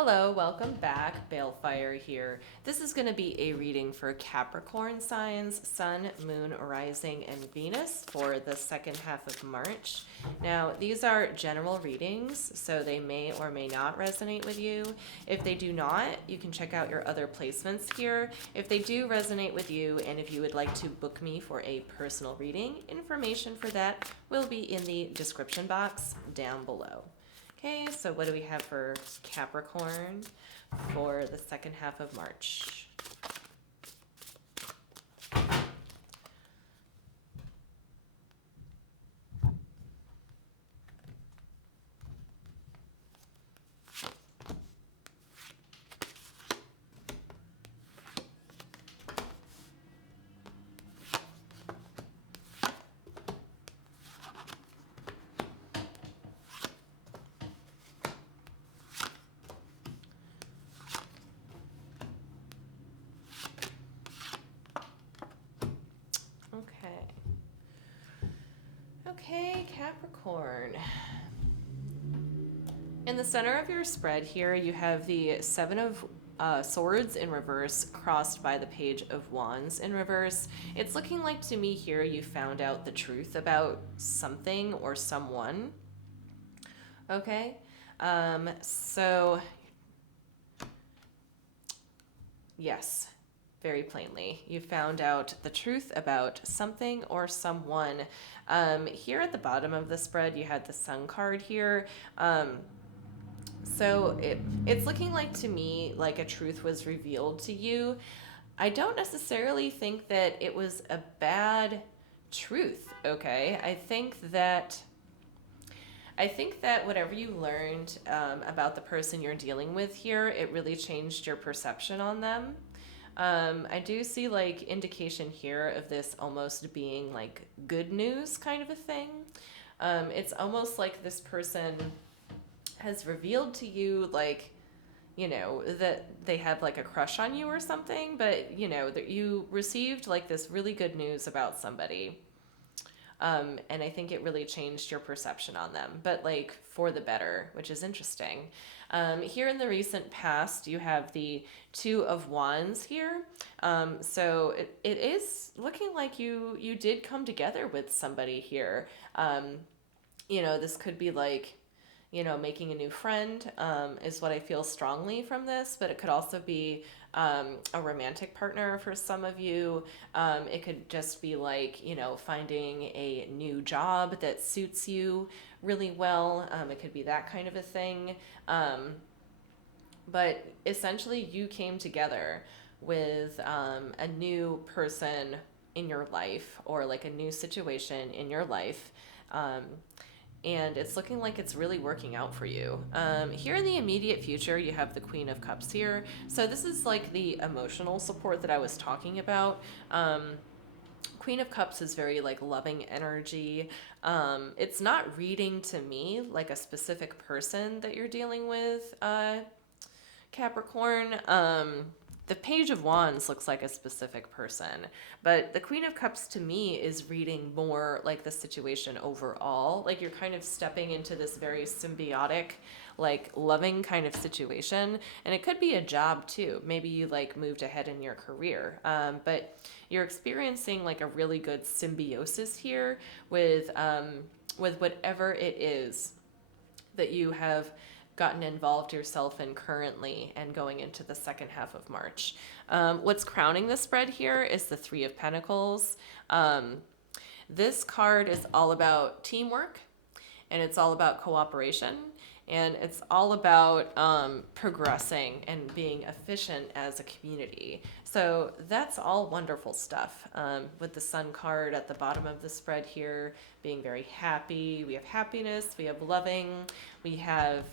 Hello, welcome back. Balefire here. This is going to be a reading for Capricorn signs, Sun, Moon, Rising, and Venus for the second half of March. Now, these are general readings, so they may or may not resonate with you. If they do not, you can check out your other placements here. If they do resonate with you, and if you would like to book me for a personal reading, information for that will be in the description box down below. Okay, so what do we have for Capricorn for the second half of March? Okay, Capricorn. In the center of your spread here, you have the Seven of Swords in reverse crossed by the Page of Wands in reverse. It's looking like to me here you found out the truth about something or someone. Okay, so yes, very plainly, you found out the truth about something or someone. Here at the bottom of the spread, you had the Sun card here. So it's looking like to me like a truth was revealed to you. I don't necessarily think that it was a bad truth, okay? I think that whatever you learned about the person you're dealing with here, it really changed your perception on them. I do see like indication here of this almost being like good news kind of a thing. It's almost like this person has revealed to you like, you know, that they have like a crush on you or something, but you know, that you received like this really good news about somebody. And I think it really changed your perception on them, but like for the better, which is interesting. Here in the recent past, you have the Two of Wands here. So it is looking like you did come together with somebody here. You know, this could be like, you know, making a new friend is what I feel strongly from this, but it could also be a romantic partner for some of you. It could just be like, you know, finding a new job that suits you really well. It could be that kind of a thing. But essentially, you came together with a new person in your life or like a new situation in your life. And it's looking like it's really working out for you. Here in the immediate future, you have the Queen of Cups here. So this is like the emotional support that I was talking about. Queen of Cups is very like loving energy. It's not reading to me like a specific person that you're dealing with, Capricorn. The Page of Wands looks like a specific person, but the Queen of Cups to me is reading more like the situation overall. Like you're kind of stepping into this very symbiotic, like loving kind of situation. And it could be a job too. Maybe you like moved ahead in your career. But you're experiencing like a really good symbiosis here with whatever it is that you have gotten involved yourself in currently and going into the second half of March. What's crowning the spread here is the Three of Pentacles. This card is all about teamwork, and it's all about cooperation, and it's all about progressing and being efficient as a community. So that's all wonderful stuff. With the Sun card at the bottom of the spread here, being very happy. We have happiness, we have loving, we have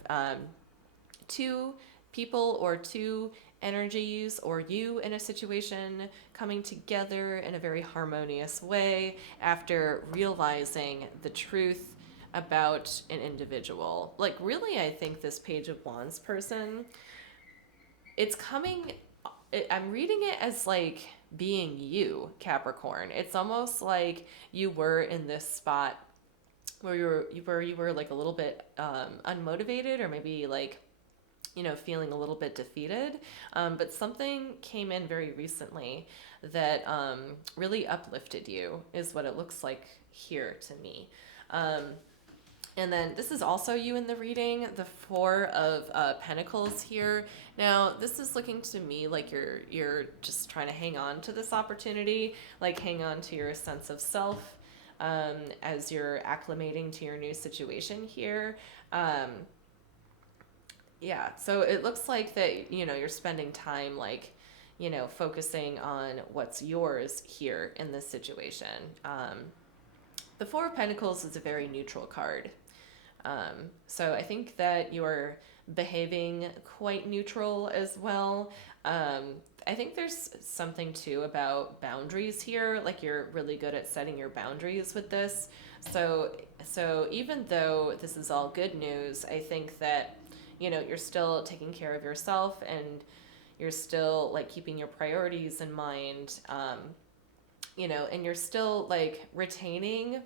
two people or two energies or you in a situation coming together in a very harmonious way after realizing the truth about an individual. Like really, I think this Page of Wands person, it's coming, I'm reading it as like being you, Capricorn. It's almost like you were in this spot where you were like a little bit unmotivated, or maybe like you know, feeling a little bit defeated. But something came in very recently that really uplifted you, is what it looks like here to me. And then this is also you in the reading, the Four of Pentacles here. Now, this is looking to me like you're just trying to hang on to this opportunity, like hang on to your sense of self as you're acclimating to your new situation here. Yeah, so it looks like that, you know, you're spending time like, you know, focusing on what's yours here in this situation. The Four of Pentacles is a very neutral card. So I think that you're behaving quite neutral as well. I think there's something too about boundaries here. Like you're really good at setting your boundaries with this. So even though this is all good news, I think that, you know, you're still taking care of yourself and you're still like keeping your priorities in mind. You know, and you're still like retaining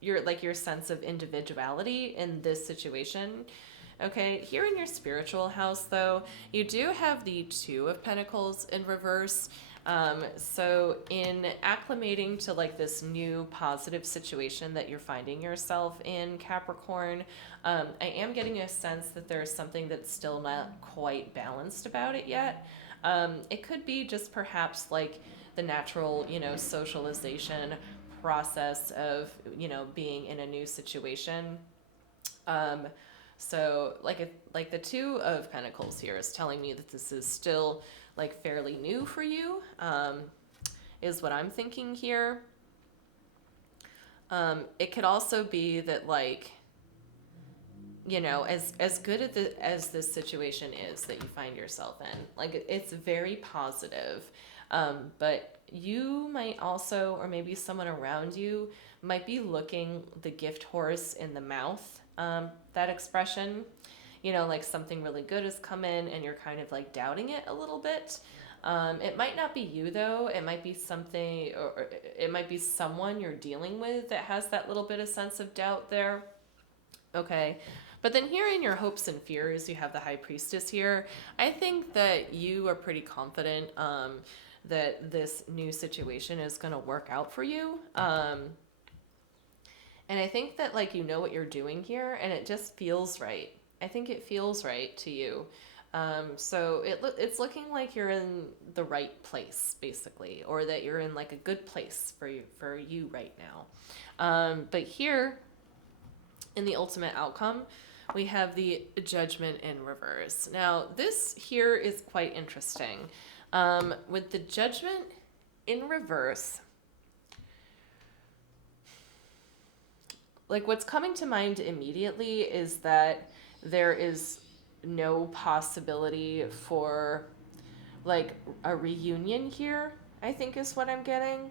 your sense of individuality in this situation. Okay, here in your spiritual house though, you do have the Two of Pentacles in reverse. So in acclimating to like this new positive situation that you're finding yourself in, Capricorn, I am getting a sense that there's something that's still not quite balanced about it yet. It could be just perhaps like the natural, you know, socialization process of, you know, being in a new situation. So like the Two of Pentacles here is telling me that this is still like fairly new for you, is what I'm thinking here. It could also be that like, you know, as good as this situation is that you find yourself in, like it's very positive. But you might also, or maybe someone around you might be looking the gift horse in the mouth, that expression, you know, like something really good has come in and you're kind of like doubting it a little bit. It might not be you though. It might be something, or it might be someone you're dealing with that has that little bit of sense of doubt there. Okay. But then here in your hopes and fears, you have the High Priestess here. I think that you are pretty confident that this new situation is going to work out for you. And I think that like, you know what you're doing here and it just feels right. I think it feels right to you. So it's looking like you're in the right place basically, or that you're in like a good place for you right now. But here in the ultimate outcome, we have the Judgment in reverse. Now this here is quite interesting. With the Judgment in reverse, like what's coming to mind immediately is that there is no possibility for like a reunion here, I think is what I'm getting.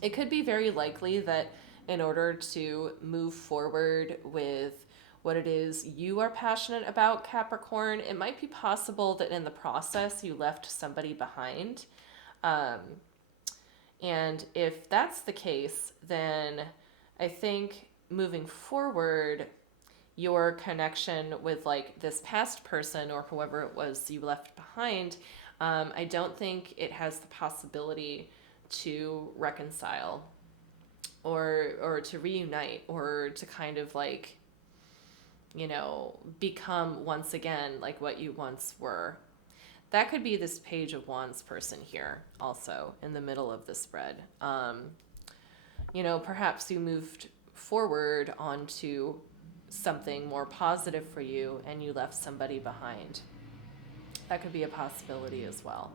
It could be very likely that in order to move forward with what it is you are passionate about, Capricorn, it might be possible that in the process you left somebody behind. And if that's the case, then I think moving forward, your connection with like this past person or whoever it was you left behind, I don't think it has the possibility to reconcile or to reunite or to kind of like, you know, become once again like what you once were. That could be this Page of Wands person here also in the middle of the spread. You know, perhaps you moved forward onto something more positive for you and you left somebody behind. That could be a possibility as well.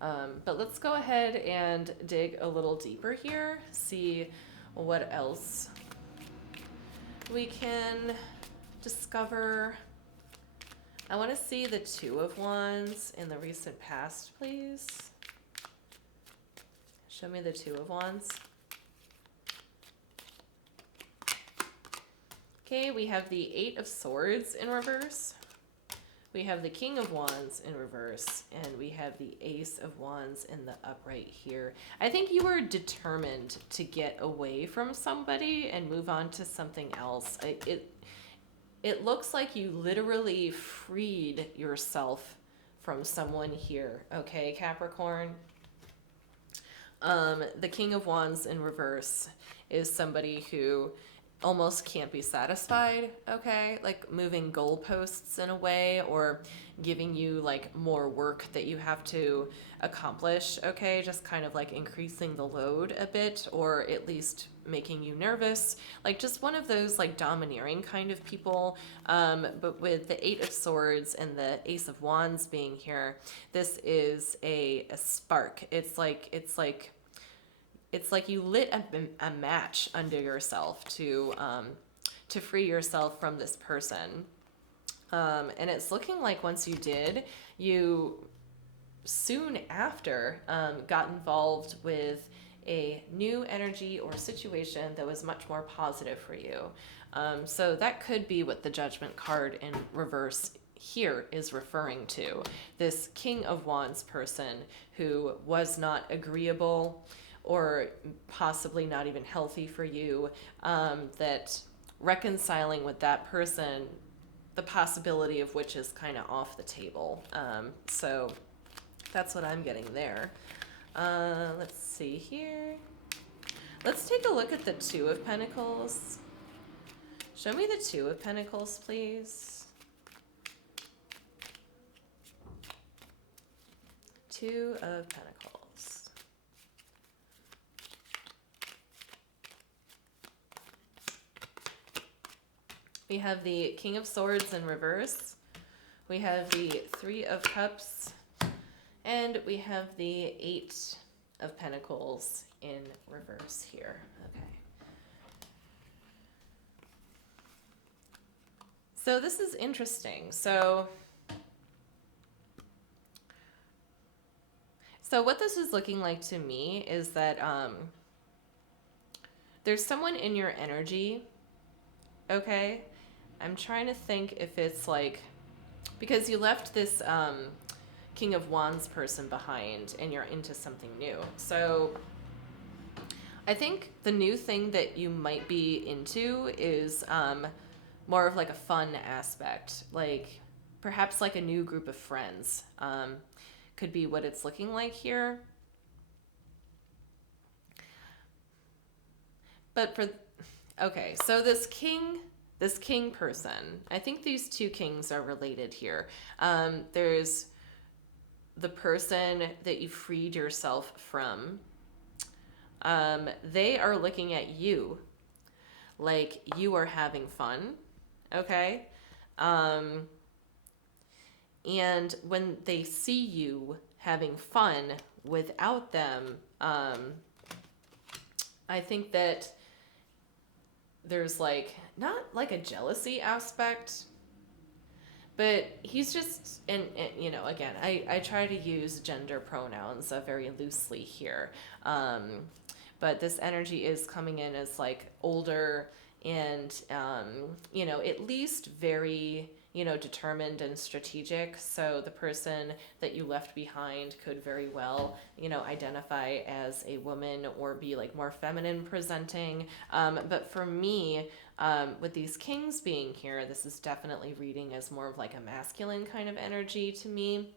But let's go ahead and dig a little deeper here, see what else we can discover. I want to see the Two of Wands in the recent past, please. Show me the Two of Wands. Okay, we have the Eight of Swords in reverse. We have the King of Wands in reverse, and we have the Ace of Wands in the upright here. I think you were determined to get away from somebody and move on to something else. it looks like you literally freed yourself from someone here, okay, Capricorn? The King of Wands in reverse is somebody who almost can't be satisfied, okay? Like moving goalposts in a way, or giving you like more work that you have to accomplish, okay? Just kind of like increasing the load a bit, or at least making you nervous. Like just one of those like domineering kind of people. But with the Eight of Swords and the Ace of Wands being here, this is a spark. It's like you lit a match under yourself to free yourself from this person. And it's looking like once you did, you soon after got involved with a new energy or situation that was much more positive for you. So that could be what the Judgment card in reverse here is referring to. This King of Wands person who was not agreeable, or possibly not even healthy for you, that reconciling with that person, the possibility of which is kind of off the table. So that's what I'm getting there. Let's see here. Let's take a look at the Two of Pentacles. Show me the Two of Pentacles, please. Two of Pentacles. We have the King of Swords in reverse. We have the Three of Cups. And we have the Eight of Pentacles in reverse here. Okay. So this is interesting. So what this is looking like to me is that there's someone in your energy, okay? I'm trying to think if it's like, because you left this King of Wands person behind and you're into something new. So I think the new thing that you might be into is more of like a fun aspect, like perhaps like a new group of friends. Could be what it's looking like here. But okay, so this king person, I think these two kings are related here. There's the person that you freed yourself from. They are looking at you like you are having fun, okay? And when they see you having fun without them, I think that there's like, not like a jealousy aspect, but he's just, and you know, again, I try to use gender pronouns very loosely here. But this energy is coming in as like older and, you know, at least very, you know, determined and strategic. So the person that you left behind could very well, you know, identify as a woman or be like more feminine presenting. But for me, with these kings being here, this is definitely reading as more of like a masculine kind of energy to me.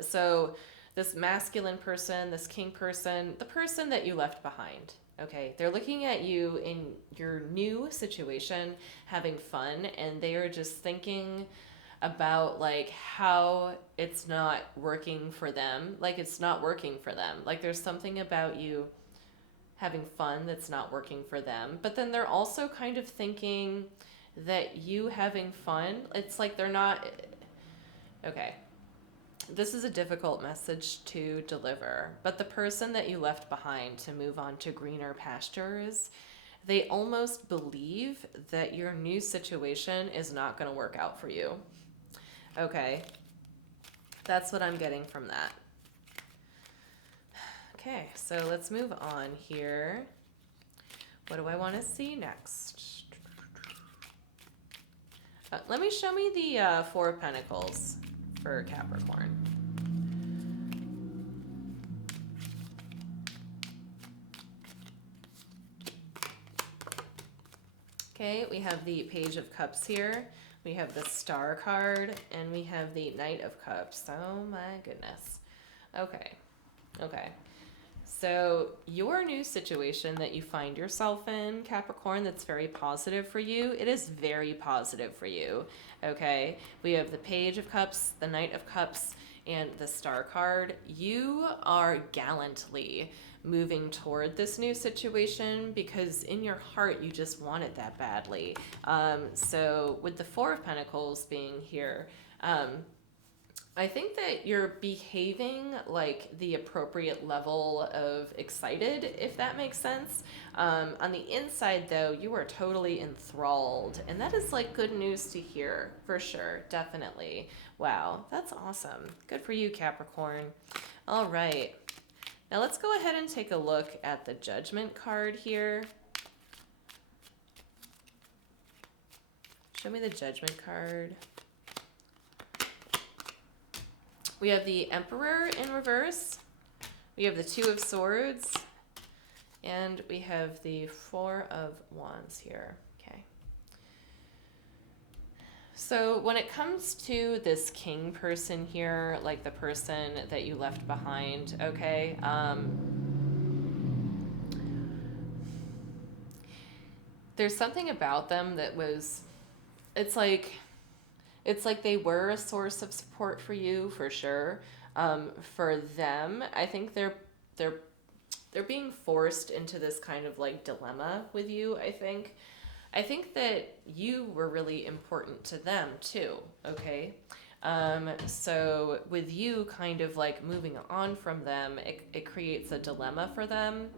So this masculine person, this king person, the person that you left behind, okay, they're looking at you in your new situation, having fun, and they are just thinking about like how it's not working for them. Like it's not working for them. Like there's something about you having fun that's not working for them. But then they're also kind of thinking that you having fun, it's like they're not, okay. This is a difficult message to deliver, but the person that you left behind to move on to greener pastures, they almost believe that your new situation is not going to work out for you. Okay, that's what I'm getting from that. Okay, so let's move on here. What do I want to see next? Let me show me the Four of Pentacles for Capricorn. Okay, Okay, we have the Page of Cups here. We have the Star card, and we have the Knight of Cups. Oh my goodness. Okay, okay. So your new situation that you find yourself in, Capricorn, that's very positive for you, it is very positive for you, okay? We have the Page of Cups, the Knight of Cups, and the Star card. You are gallantly moving toward this new situation because in your heart you just want it that badly. So with the Four of Pentacles being here, I think that you're behaving like the appropriate level of excited, if that makes sense. On the inside, though, you are totally enthralled. And that is like good news to hear, for sure. Definitely. Wow, that's awesome. Good for you, Capricorn. All right. Now let's go ahead and take a look at the Judgment card here. Show me the Judgment card. We have the Emperor in reverse. We have the Two of Swords. And we have the Four of Wands here. Okay. So when it comes to this king person here, like the person that you left behind, okay, there's something about them that was, it's like they were a source of support for you, for sure. For them, I think they're being forced into this kind of like dilemma with you, I think. I think that you were really important to them too, okay? So with you kind of like moving on from them, it creates a dilemma for them.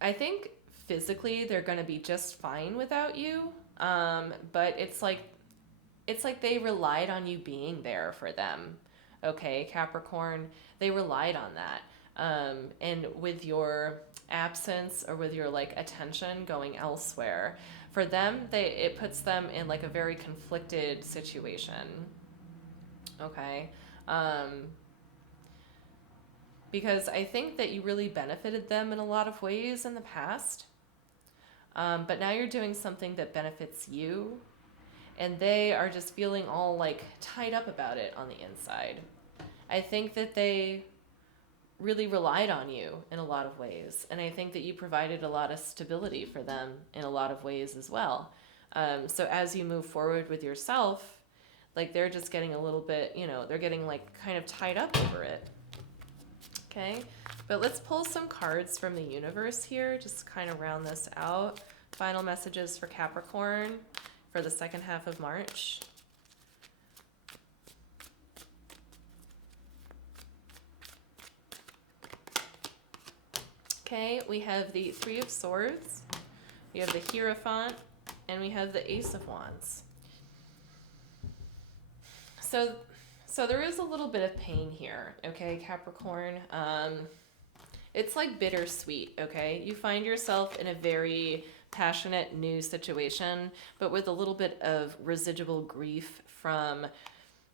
I think physically they're going to be just fine without you, but it's like they relied on you being there for them, okay, Capricorn? They relied on that. And with your absence or with your like attention going elsewhere, for them, it puts them in like a very conflicted situation, okay? Because I think that you really benefited them in a lot of ways in the past. But now you're doing something that benefits you, and they are just feeling all like tied up about it on the inside. I think that they really relied on you in a lot of ways, and I think that you provided a lot of stability for them in a lot of ways as well. So as you move forward with yourself, like they're just getting a little bit, they're getting like kind of tied up over it. Okay, but let's pull some cards from the universe here, just to kind of round this out. Final messages for Capricorn for the second half of March. Okay, we have the Three of Swords, we have the Hierophant, and we have the Ace of Wands. So there is a little bit of pain here, okay, Capricorn? It's like bittersweet, okay? You find yourself in a very passionate new situation, but with a little bit of residual grief from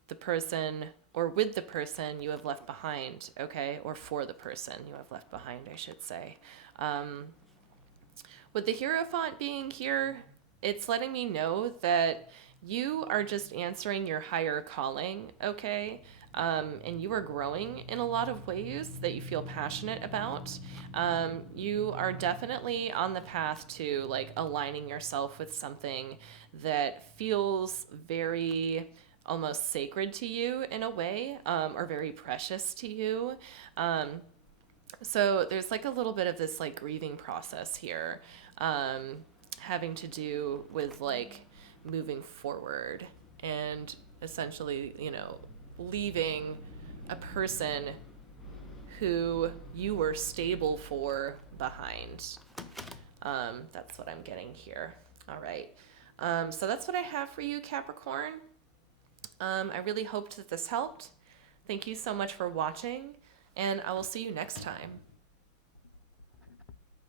the person, or with the person you have left behind, okay? Or for the person you have left behind, I should say. With the Hierophant being here, it's letting me know that you are just answering your higher calling, okay? And you are growing in a lot of ways that you feel passionate about. You are definitely on the path to like aligning yourself with something that feels very almost sacred to you in a way, or very precious to you. So there's like a little bit of this like grieving process here, having to do with like moving forward and essentially, leaving a person who you were stable for behind. That's what I'm getting here. All right. So that's what I have for you, Capricorn. I really hoped that this helped. Thank you so much for watching, and I will see you next time.